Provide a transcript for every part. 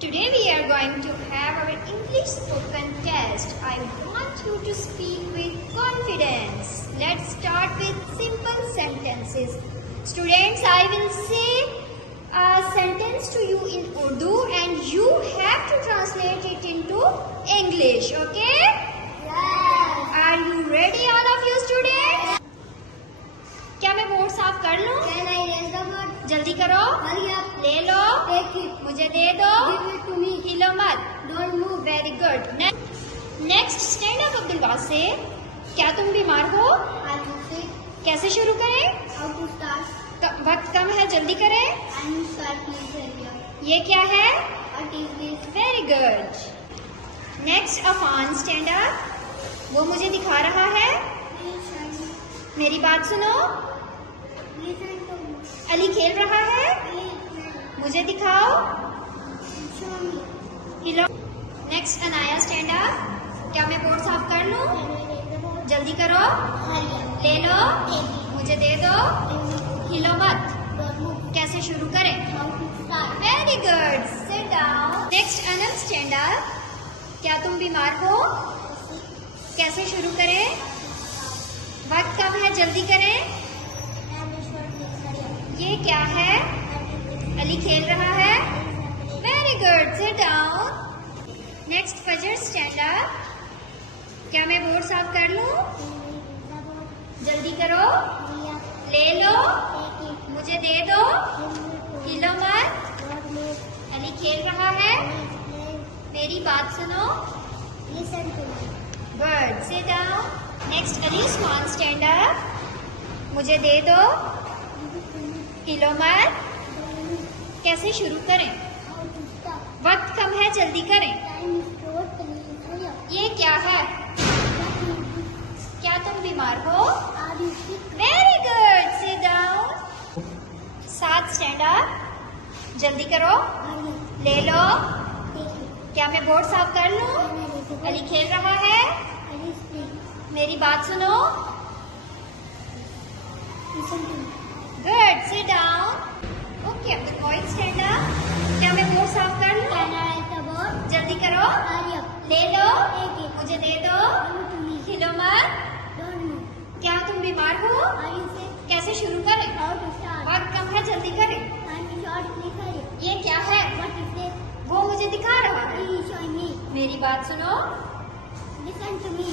Today we are going to have our English spoken test. I want you to speak with confidence. Let's start with simple sentences. Students, I will say a sentence to you in Urdu and you have to translate it into English, okay? Yes. Are you ready all of you students? क्या मैं board साफ कर लूं? Can I raise the board? जल्दी करो, Hurry up. ले लो, Take it. मुझे दे दो, Give it to me. हिलो मत. Don't move. Very good. Next stand up Abdul Wase. क्या तुम बीमार हो? Are you sick? कैसे शुरू करें? How to start? वक्त कम है, जल्दी करें. And start please hurry up. ये क्या है? What is this? Very good. Next Afan stand up. वो मुझे दिखा रहा है. Listen. मेरी बात सुनो. Listen to me. अली खेल रहा है. Listen. मुझे दिखाओ. Show me. हिलो. Next Anaya stand up. क्या मैं बोर्ड साफ कर लूं? Can I raise the board? जल्दी करो, Hurry up. ले लो, Take it. मुझे दे दो, हिलो मत. Don't move. कैसे शुरू करें? How to start? Very good. Sit down. Next Anam stand up. क्या तुम बीमार हो? कैसे शुरू करें? वक्त कम है, जल्दी करें. Ameshwar, please hurry up. ये क्या है? अली खेल रहा है. Very good. Sit down. Next फजर स्टैंड अप. क्या मैं बोर्ड साफ कर लूं? जल्दी करो, ले लो, मुझे दे दो, हिलो मत. अली खेल रहा है. मेरी बात सुनो. Listen to me. Good. Sit down. Next Ali Swan stand up. मुझे दे दो, हिलो मत. कैसे शुरू करें? How to start? वक्त कम है, जल्दी करें. Time is short, please hurry up. ये क्या है? What is this? क्या तुम बीमार हो? Are you sick? Very good. Sit down. सात स्टैंड अप. जल्दी करो, Hurry up. ले लो. Take it. क्या मैं बोर्ड साफ कर लूं? Can I raise the board? Ali खेल रहा है. Are you sick? मेरी बात सुनो. Listen to me. Good. Sit down. Okay, अब द बॉयज स्टैंड अप. क्या मैं बोर्ड साफ कर लूं? Can I raise the board? जल्दी करो, Hurry up. ले लो, Take it. मुझे दे दो, Give it to me. हिलो मत. Don't move. क्या तुम बीमार हो? Are you sick? कैसे शुरू करें? How to start? वक्त कम है, जल्दी करें. Time is short, please hurry up. ये क्या है? What is this? वो मुझे दिखा रहा है. Please show me. मेरी बात सुनो. Listen to me.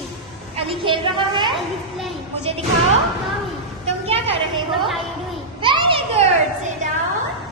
अली खेल रहा है. I is playing. मुझे दिखाओ. Show me. तुम क्या कर रहे हो? What are you doing? Very good.